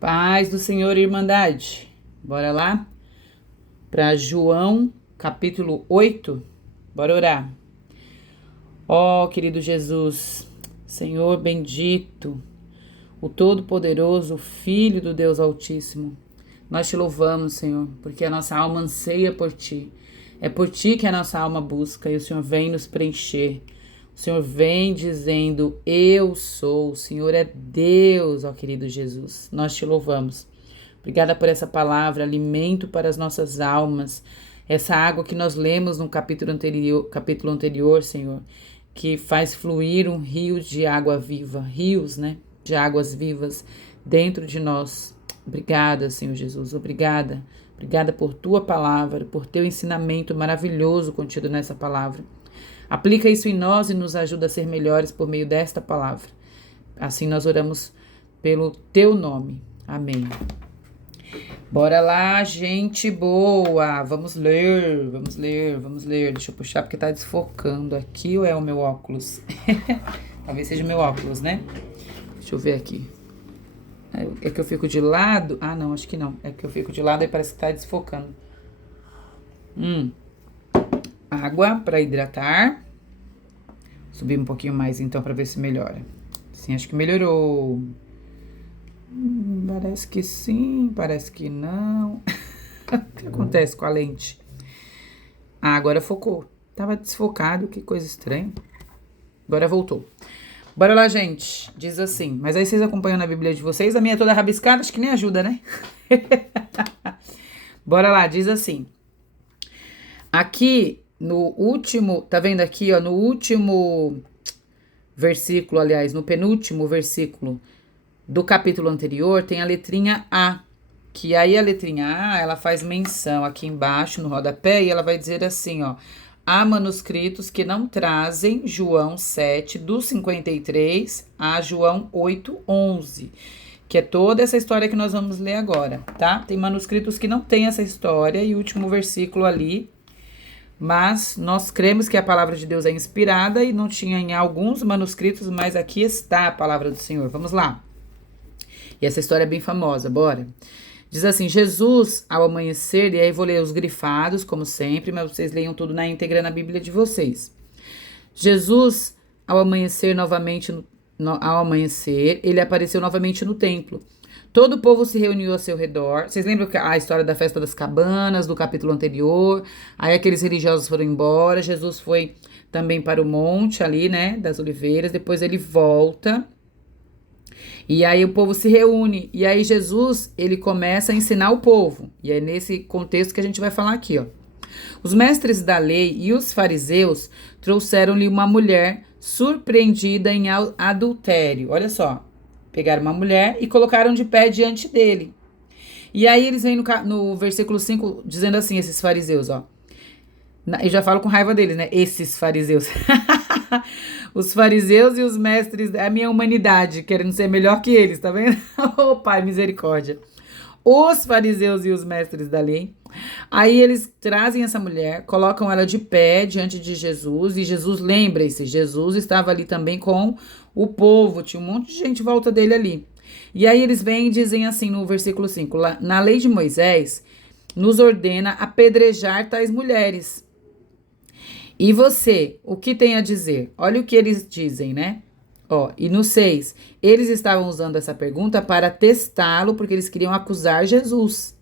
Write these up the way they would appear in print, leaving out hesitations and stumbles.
Paz do Senhor e Irmandade. Bora lá? Para João, capítulo 8. Bora orar. Ó, querido Jesus, Senhor bendito, o Todo-Poderoso, Filho do Deus Altíssimo, nós te louvamos, Senhor, porque a nossa alma anseia por Ti. É por Ti que a nossa alma busca e o Senhor vem nos preencher. O Senhor vem dizendo, eu sou, o Senhor é Deus, ó querido Jesus. Nós te louvamos. Obrigada por essa palavra, alimento para as nossas almas. Essa água que nós lemos no capítulo anterior, Senhor, que faz fluir um rio de água viva, rios, né, de águas vivas dentro de nós. Obrigada, Senhor Jesus, obrigada. Obrigada por Tua palavra, por Teu ensinamento maravilhoso contido nessa palavra. Aplica isso em nós e nos ajuda a ser melhores por meio desta palavra. Assim nós oramos pelo Teu nome. Amém. Bora lá, gente boa. Vamos ler. Deixa eu puxar porque tá desfocando aqui ou é o meu óculos? Talvez seja o meu óculos, né? Deixa eu ver aqui. É que eu fico de lado? Ah, não, acho que não. É que eu fico de lado e parece que tá desfocando. Água para hidratar. Subir um pouquinho mais então para ver se melhora. Sim, acho que melhorou. Parece que sim, parece que não. O que acontece com a lente? Ah, agora focou. Tava desfocado, que coisa estranha. Agora voltou. Bora lá, gente. Diz assim. Mas aí vocês acompanham na Bíblia de vocês. A minha é toda rabiscada, acho que nem ajuda, né? Bora lá, diz assim. Aqui no último, tá vendo aqui, ó, no último versículo, aliás, no penúltimo versículo do capítulo anterior, tem a letrinha A, que aí a letrinha A, ela faz menção aqui embaixo no rodapé e ela vai dizer assim, ó, há manuscritos que não trazem João 7, do 53 a João 8, 11, que é toda essa história que nós vamos ler agora, tá? Tem manuscritos que não tem essa história e o último versículo ali, mas nós cremos que a palavra de Deus é inspirada e não tinha em alguns manuscritos, mas aqui está a palavra do Senhor. Vamos lá. E essa história é bem famosa, bora. Diz assim, Jesus, ao amanhecer, e aí vou ler os grifados, como sempre, mas vocês leiam tudo na íntegra na Bíblia de vocês. Jesus, ao amanhecer ao amanhecer, ele apareceu novamente no templo. Todo o povo se reuniu ao seu redor. Vocês lembram a história da festa das cabanas, do capítulo anterior? Aí aqueles religiosos foram embora. Jesus foi também para o monte ali, né, das oliveiras. Depois ele volta. E aí o povo se reúne. E aí Jesus, ele começa a ensinar o povo. E é nesse contexto que a gente vai falar aqui, ó. Os mestres da lei e os fariseus trouxeram-lhe uma mulher surpreendida em adultério. Olha só. Pegaram uma mulher e colocaram de pé diante dele. E aí eles vêm no versículo 5 dizendo assim, esses fariseus, ó. Eu já falo com raiva deles, né? Esses fariseus. Os fariseus e os mestres da minha humanidade, querendo ser melhor que eles, tá vendo? Ô, Pai, misericórdia. Os fariseus e os mestres da lei. Aí eles trazem essa mulher, colocam ela de pé diante de Jesus. E Jesus, lembre-se, Jesus estava ali também com o povo. Tinha um monte de gente em volta dele ali. E aí eles vêm e dizem assim no versículo 5. Na lei de Moisés, nos ordena apedrejar tais mulheres. E você, o que tem a dizer? Olha o que eles dizem, né? Ó, e no 6, eles estavam usando essa pergunta para testá-lo, porque eles queriam acusar Jesus.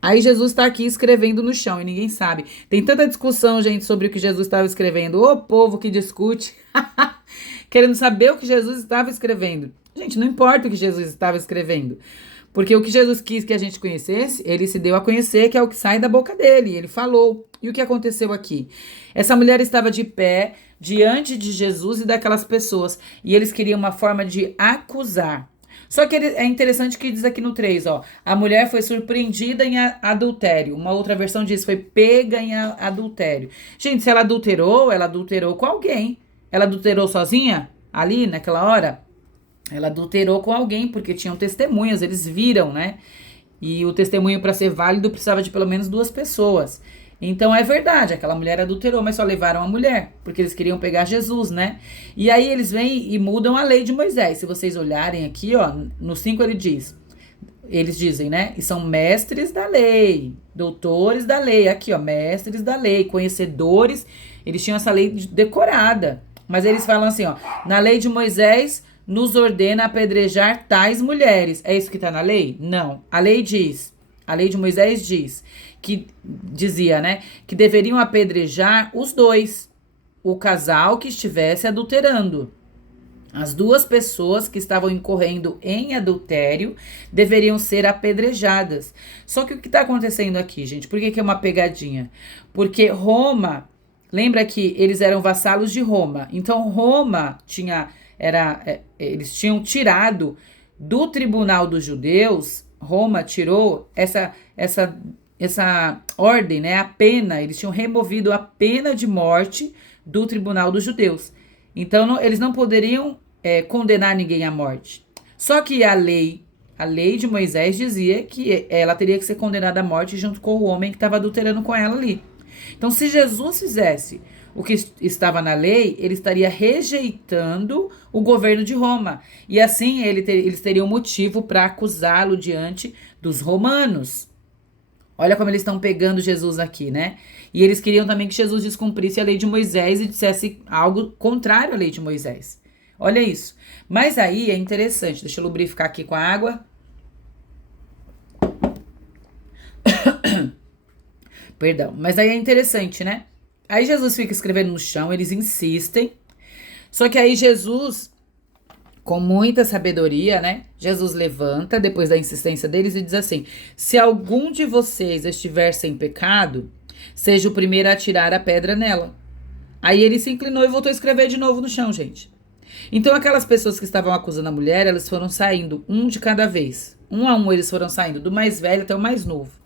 Aí Jesus está aqui escrevendo no chão e ninguém sabe. Tem tanta discussão, gente, sobre o que Jesus estava escrevendo. Ô povo que discute, querendo saber o que Jesus estava escrevendo. Gente, não importa o que Jesus estava escrevendo. Porque o que Jesus quis que a gente conhecesse, ele se deu a conhecer, que é o que sai da boca dele. Ele falou. E o que aconteceu aqui? Essa mulher estava de pé diante de Jesus e daquelas pessoas. E eles queriam uma forma de acusar. Só que é interessante que diz aqui no 3, ó. A mulher foi surpreendida em adultério. Uma outra versão diz, foi pega em adultério. Gente, se ela adulterou com alguém. Ela adulterou sozinha? Ali, naquela hora? Ela adulterou com alguém, porque tinham testemunhas, eles viram, né? E o testemunho, para ser válido, precisava de pelo menos 2 pessoas. Então é verdade, aquela mulher adulterou, mas só levaram a mulher, porque eles queriam pegar Jesus, né? E aí eles vêm e mudam a lei de Moisés. Se vocês olharem aqui, ó, no 5 ele diz: eles dizem, né? E são mestres da lei, doutores da lei. Aqui, ó, mestres da lei, conhecedores. Eles tinham essa lei decorada. Mas eles falam assim, ó, na lei de Moisés nos ordena apedrejar tais mulheres. É isso que tá na lei? Não. A lei de Moisés diz, que dizia, né, que deveriam apedrejar os dois, o casal que estivesse adulterando. As duas pessoas que estavam incorrendo em adultério deveriam ser apedrejadas. Só que o que está acontecendo aqui, gente? Por que é uma pegadinha? Porque Roma, lembra que eles eram vassalos de Roma. Então Roma eles tinham tirado do tribunal dos judeus. Roma tirou essa ordem, né? A pena. Eles tinham removido a pena de morte do tribunal dos judeus. Então, eles não poderiam condenar ninguém à morte. Só que a lei de Moisés dizia que ela teria que ser condenada à morte junto com o homem que estava adulterando com ela ali. Então, se Jesus fizesse o que estava na lei, ele estaria rejeitando o governo de Roma. E assim, eles teriam motivo para acusá-lo diante dos romanos. Olha como eles estão pegando Jesus aqui, né? E eles queriam também que Jesus descumprisse a lei de Moisés e dissesse algo contrário à lei de Moisés. Olha isso. Mas aí é interessante. Deixa eu lubrificar aqui com a água. Perdão. Mas aí é interessante, né? Aí Jesus fica escrevendo no chão, eles insistem. Só que aí Jesus, com muita sabedoria, né? Jesus levanta, depois da insistência deles, e diz assim: se algum de vocês estiver sem pecado, seja o primeiro a atirar a pedra nela. Aí ele se inclinou e voltou a escrever de novo no chão, gente. Então aquelas pessoas que estavam acusando a mulher, elas foram saindo, um de cada vez. Um a um eles foram saindo, do mais velho até o mais novo.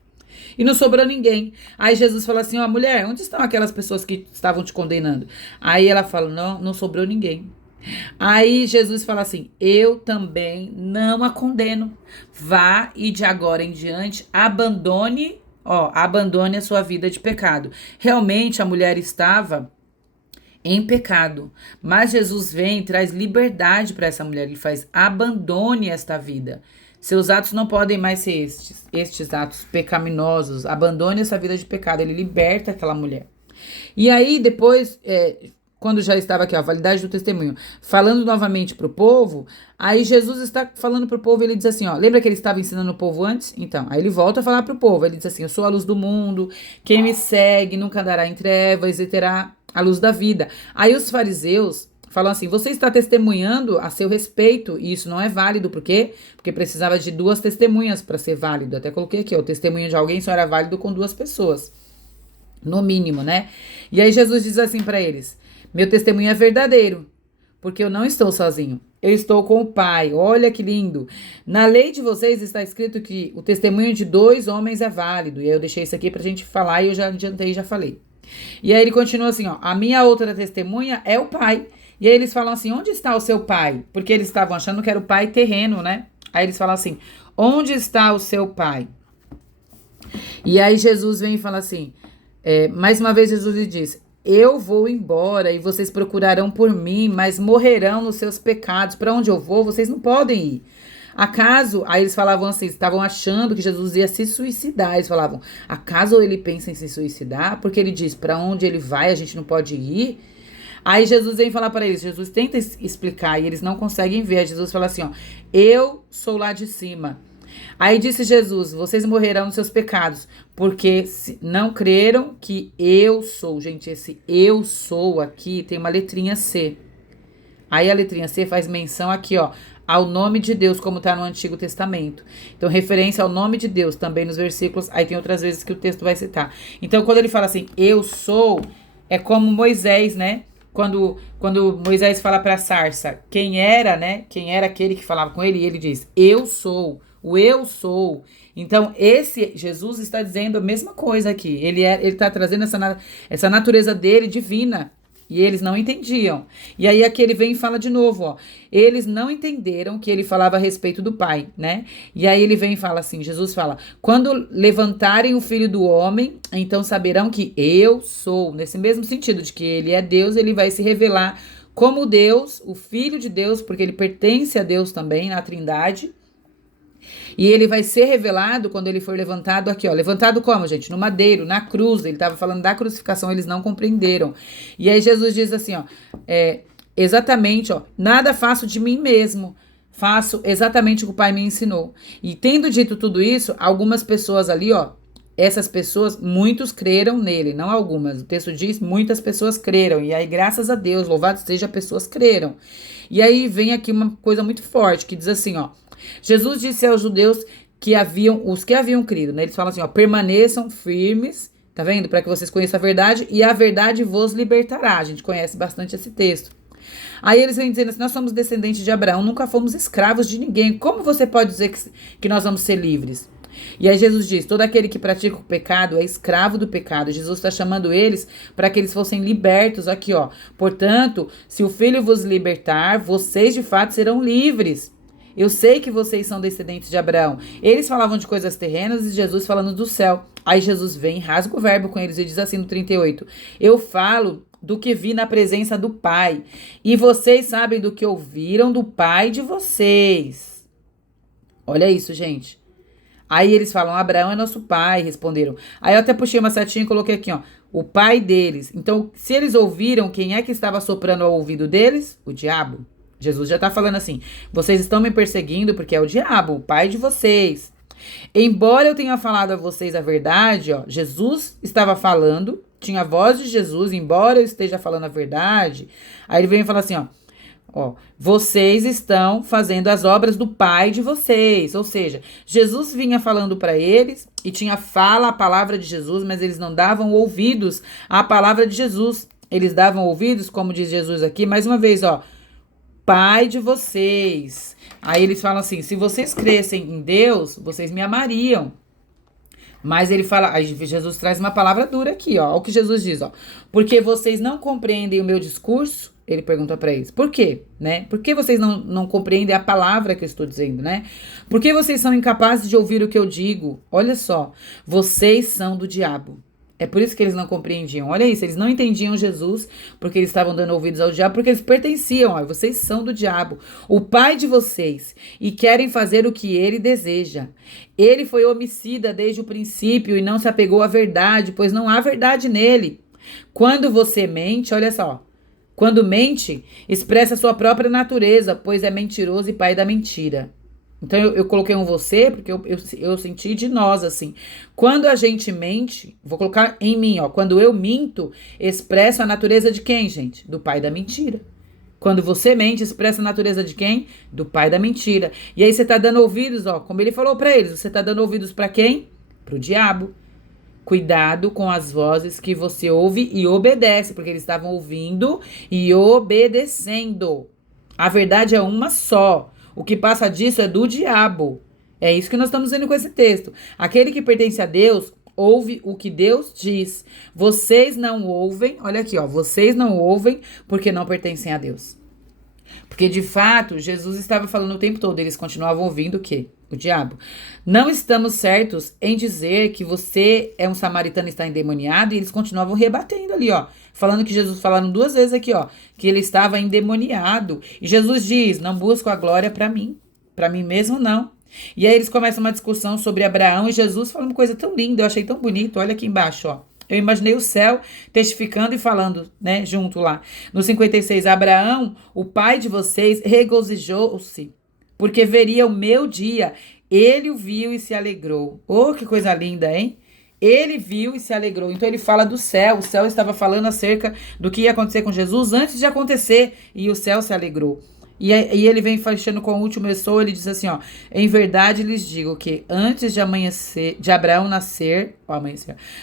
E não sobrou ninguém. Aí Jesus fala assim: ó, mulher, onde estão aquelas pessoas que estavam te condenando? Aí ela fala: não sobrou ninguém. Aí Jesus fala assim: eu também não a condeno. Vá e de agora em diante abandone a sua vida de pecado. Realmente a mulher estava em pecado, mas Jesus vem e traz liberdade para essa mulher. Ele faz: abandone esta vida. Seus atos não podem mais ser estes atos pecaminosos. Abandone essa vida de pecado. Ele liberta aquela mulher. E aí depois, quando já estava aqui, a validade do testemunho, falando novamente para o povo, aí Jesus está falando para o povo, ele diz assim, ó, lembra que ele estava ensinando o povo antes? Então, aí ele volta a falar para o povo, ele diz assim: eu sou a luz do mundo, quem me segue nunca andará em trevas e terá a luz da vida. Aí os fariseus falam assim: você está testemunhando a seu respeito, e isso não é válido, por quê? Porque precisava de 2 testemunhas para ser válido. Até coloquei aqui, ó, o testemunho de alguém só era válido com 2 pessoas, no mínimo, né? E aí Jesus diz assim para eles: meu testemunho é verdadeiro, porque eu não estou sozinho, eu estou com o Pai. Olha que lindo. Na lei de vocês está escrito que o testemunho de 2 homens é válido. E aí eu deixei isso aqui pra gente falar e eu já adiantei e já falei. E aí ele continua assim, ó: a minha outra testemunha é o Pai. E aí eles falam assim: onde está o seu pai? Porque eles estavam achando que era o pai terreno, né? Aí eles falam assim: onde está o seu pai? E aí Jesus vem e fala assim, mais uma vez Jesus lhe diz: eu vou embora e vocês procurarão por mim, mas morrerão nos seus pecados. Para onde eu vou, vocês não podem ir. Acaso, aí eles falavam assim, estavam achando que Jesus ia se suicidar. Eles falavam: acaso ele pensa em se suicidar? Porque ele diz: para onde ele vai, a gente não pode ir. Aí Jesus vem falar para eles, Jesus tenta explicar e eles não conseguem ver. Aí Jesus fala assim, ó: eu sou lá de cima. Aí disse Jesus: vocês morrerão nos seus pecados, porque não creram que eu sou. Gente, esse eu sou aqui tem uma letrinha C. Aí a letrinha C faz menção aqui, ó, ao nome de Deus, como está no Antigo Testamento. Então, referência ao nome de Deus também nos versículos. Aí tem outras vezes que o texto vai citar. Então, quando ele fala assim, eu sou, é como Moisés, né? Quando Moisés fala para a sarça quem era, né? Quem era aquele que falava com ele, e ele diz: eu sou, o eu sou. Então, esse Jesus está dizendo a mesma coisa aqui. Ele está trazendo essa natureza dele divina. E eles não entendiam. E aí aqui ele vem e fala de novo, ó. Eles não entenderam que ele falava a respeito do Pai, né? E aí ele vem e fala assim, Jesus fala: quando levantarem o Filho do Homem, então saberão que eu sou. Nesse mesmo sentido de que ele é Deus, ele vai se revelar como Deus, o Filho de Deus, porque ele pertence a Deus também, na Trindade. E ele vai ser revelado quando ele for levantado aqui, ó. Levantado como, gente? No madeiro, na cruz. Ele estava falando da crucificação, eles não compreenderam. E aí Jesus diz assim, ó. Exatamente, ó. Nada faço de mim mesmo. Faço exatamente o que o Pai me ensinou. E tendo dito tudo isso, algumas pessoas ali, ó. Essas pessoas, muitos creram nele, não algumas. O texto diz, muitas pessoas creram. E aí, graças a Deus, louvado seja, pessoas creram. E aí vem aqui uma coisa muito forte, que diz assim, ó. Jesus disse aos judeus os que haviam crido, né? Eles falam assim, ó, permaneçam firmes, tá vendo? Para que vocês conheçam a verdade e a verdade vos libertará. A gente conhece bastante esse texto. Aí eles vêm dizendo assim, nós somos descendentes de Abraão, nunca fomos escravos de ninguém. Como você pode dizer que nós vamos ser livres? E aí Jesus diz, todo aquele que pratica o pecado é escravo do pecado. Jesus está chamando eles para que eles fossem libertos aqui, ó. Portanto, se o Filho vos libertar, vocês de fato serão livres. Eu sei que vocês são descendentes de Abraão. Eles falavam de coisas terrenas e Jesus falando do céu. Aí Jesus vem, rasga o verbo com eles e diz assim no 38. Eu falo do que vi na presença do Pai. E vocês sabem do que ouviram do Pai de vocês. Olha isso, gente. Aí eles falam, Abraão é nosso pai, responderam. Aí eu até puxei uma setinha e coloquei aqui, ó. O pai deles. Então, se eles ouviram, quem é que estava soprando ao ouvido deles? O diabo. Jesus já está falando assim, vocês estão me perseguindo porque é o diabo, o pai de vocês. Embora eu tenha falado a vocês a verdade, ó, Jesus estava falando, tinha a voz de Jesus, embora eu esteja falando a verdade. Aí ele vem e fala assim, ó, vocês estão fazendo as obras do pai de vocês. Ou seja, Jesus vinha falando para eles e tinha a palavra de Jesus, mas eles não davam ouvidos à palavra de Jesus. Eles davam ouvidos, como diz Jesus aqui, mais uma vez, ó, pai de vocês. Aí eles falam assim, se vocês crescem em Deus, vocês me amariam. Mas ele fala, aí Jesus traz uma palavra dura aqui, ó. Olha o que Jesus diz, ó. Porque vocês não compreendem o meu discurso? Ele pergunta para eles. Por quê? Né? Por que vocês não compreendem a palavra que eu estou dizendo, né? Por que vocês são incapazes de ouvir o que eu digo? Olha só, vocês são do diabo. É por isso que eles não compreendiam. Olha isso, eles não entendiam Jesus porque eles estavam dando ouvidos ao diabo, porque eles pertenciam. Ó, vocês são do diabo, o pai de vocês, e querem fazer o que ele deseja. Ele foi homicida desde o princípio e não se apegou à verdade, pois não há verdade nele. Quando você mente, olha só, quando mente, expressa sua própria natureza, pois é mentiroso e pai da mentira. Então, eu coloquei um você, porque eu senti de nós, assim. Quando a gente mente, vou colocar em mim, ó. Quando eu minto, expresso a natureza de quem, gente? Do pai da mentira. Quando você mente, expressa a natureza de quem? Do pai da mentira. E aí você tá dando ouvidos, ó. Como ele falou pra eles, você tá dando ouvidos pra quem? Pro diabo. Cuidado com as vozes que você ouve e obedece, porque eles estavam ouvindo e obedecendo. A verdade é uma só. O que passa disso é do diabo. É isso que nós estamos vendo com esse texto. Aquele que pertence a Deus, ouve o que Deus diz. Vocês não ouvem, olha aqui, ó. Vocês não ouvem porque não pertencem a Deus. Porque, de fato, Jesus estava falando o tempo todo. Eles continuavam ouvindo o quê? O diabo. Não estamos certos em dizer que você é um samaritano e está endemoniado. E eles continuavam rebatendo ali, ó. Falando que Jesus, falaram 2 vezes aqui, ó. Que ele estava endemoniado. E Jesus diz, não busco a glória para mim mesmo não. E aí eles começam uma discussão sobre Abraão e Jesus falando uma coisa tão linda. Eu achei tão bonito. Olha aqui embaixo, ó. Eu imaginei o céu testificando e falando, né, junto lá. No 56, Abraão, o pai de vocês, regozijou-se, porque veria o meu dia. Ele o viu e se alegrou. Oh, que coisa linda, hein? Ele viu e se alegrou. Então ele fala do céu. O céu estava falando acerca do que ia acontecer com Jesus antes de acontecer. E o céu se alegrou. E ele vem fechando com o último ele diz assim, ó. Em verdade lhes digo que antes de amanhecer, de Abraão nascer,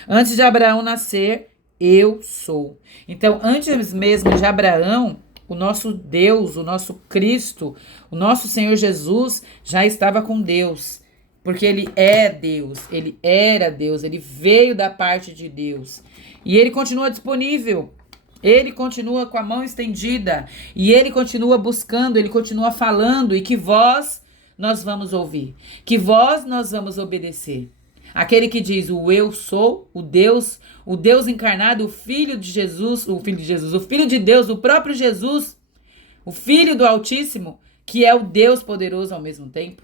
antes de Abraão nascer, eu sou. Então, antes mesmo de Abraão, o nosso Deus, o nosso Cristo, o nosso Senhor Jesus já estava com Deus. Porque ele é Deus, ele era Deus, ele veio da parte de Deus. E ele continua disponível. Ele continua com a mão estendida e ele continua buscando, ele continua falando e que voz nós vamos ouvir, que voz nós vamos obedecer. Aquele que diz o eu sou, o Deus encarnado, o Filho de Deus, o próprio Jesus, o Filho do Altíssimo, que é o Deus poderoso ao mesmo tempo.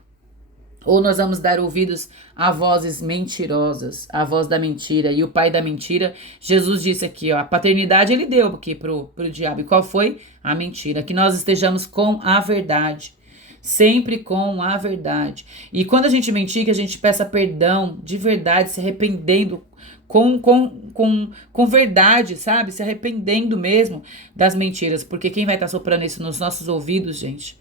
Ou nós vamos dar ouvidos a vozes mentirosas, a voz da mentira e o pai da mentira. Jesus disse aqui, ó, a paternidade ele deu aqui pro diabo. E qual foi? A mentira. Que nós estejamos com a verdade. Sempre com a verdade. E quando a gente mentir, que a gente peça perdão de verdade, se arrependendo com verdade, sabe? Se arrependendo mesmo das mentiras. Porque quem vai estar soprando isso nos nossos ouvidos, gente,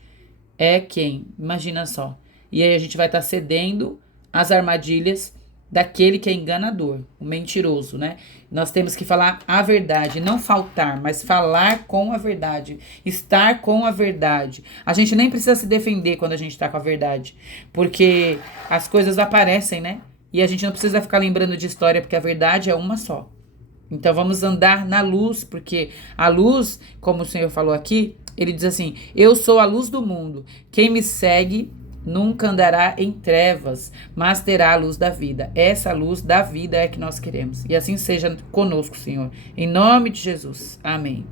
é quem? Imagina só. E aí a gente vai estar cedendo às armadilhas daquele que é enganador, o mentiroso, né? Nós temos que falar a verdade, não faltar, mas falar com a verdade, estar com a verdade. A gente nem precisa se defender quando a gente está com a verdade, porque as coisas aparecem, né? E a gente não precisa ficar lembrando de história, porque a verdade é uma só. Então vamos andar na luz, porque a luz, como o Senhor falou aqui, ele diz assim: eu sou a luz do mundo. Quem me segue nunca andará em trevas, mas terá a luz da vida. Essa luz da vida é que nós queremos. E assim seja conosco, Senhor. Em nome de Jesus. Amém.